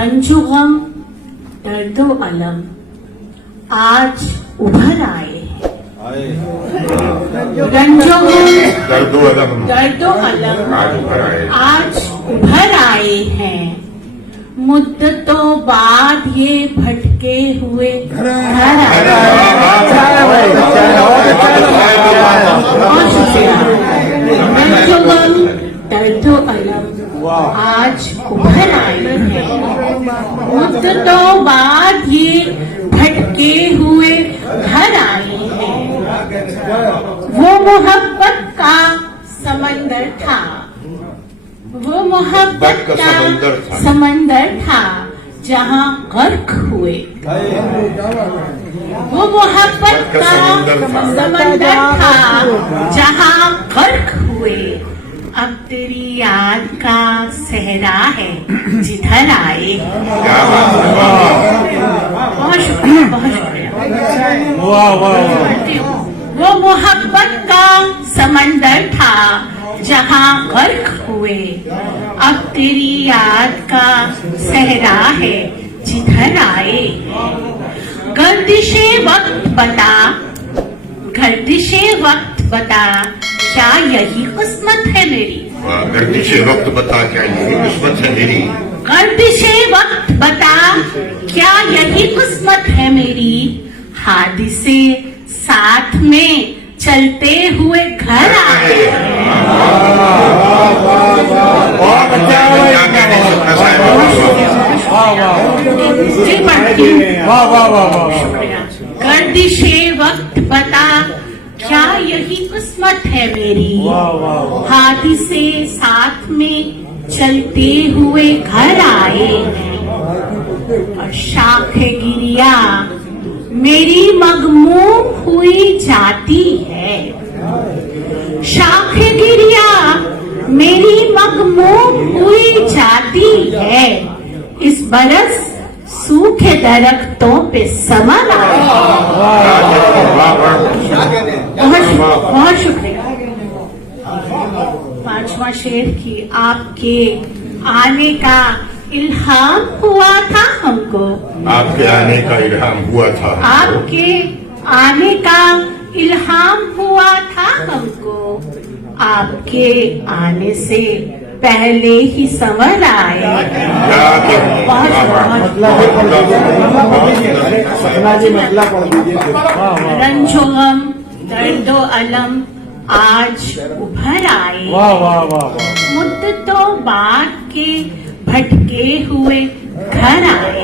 रंजो गम दर्दो अलम आज उभर आए हैं। रंजो गम दर्दो अलम आज उभर आए हैं। मुद्दतों बाद ये भटके हुए घर आए। रंजो गम दर्दो अलम आज उभर आए हैं। मुद्दतों बाद ये भटके हुए घर आए हैं। वो मोहब्बत का समंदर था, वो मोहब्बत का समंदर था जहाँ गर्क हुए। वो मोहब्बत का समंदर था जहाँ गर्क हुए। अब तेरी याद का सहरा है जिधर आए। बहुत शुक्रिया, बहुत शुक्रिया। वो मोहब्बत का समंदर था जहाँ गर्क हुए। अब तेरी याद का सहरा है जिधर आए। गर्दिशे वक्त बता, गर्दिशे वक्त बता, क्या यही किस्मत है मेरी? गर्दिशे वक्त बता, क्या यही किस्मत है मेरी? गर्दिशे वक्त बता, क्या यही किस्मत है मेरी? हादिसे साथ में चलते हुए घर आए। गर्दिशे वक्त बता, क्या यही किस्मत है मेरी? हादिसे साथ में चलते हुए घर आए। और शाखे गिरिया मेरी मगमूम हुई जाती है। शाखे गिरिया मेरी मगमूम हुई जाती है। इस बरस सूखे दरख्तों पे समर आए। बहुत शुक्रिया। पांचवा शेर की आपके आने का इल्हाम हुआ था हमको। आपके आने का इल्हाम हुआ था। आपके आने का इल्हाम हुआ था हमको। आपके आने से पहले ही समझ आए। रंजो गम दर्दो अलम आज उभर आए। मुद्दतों बाद के भटके हुए घर आए।